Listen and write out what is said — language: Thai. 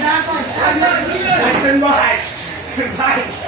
I'm not going to. I'm not either. I couldn't buy. Couldn't buy.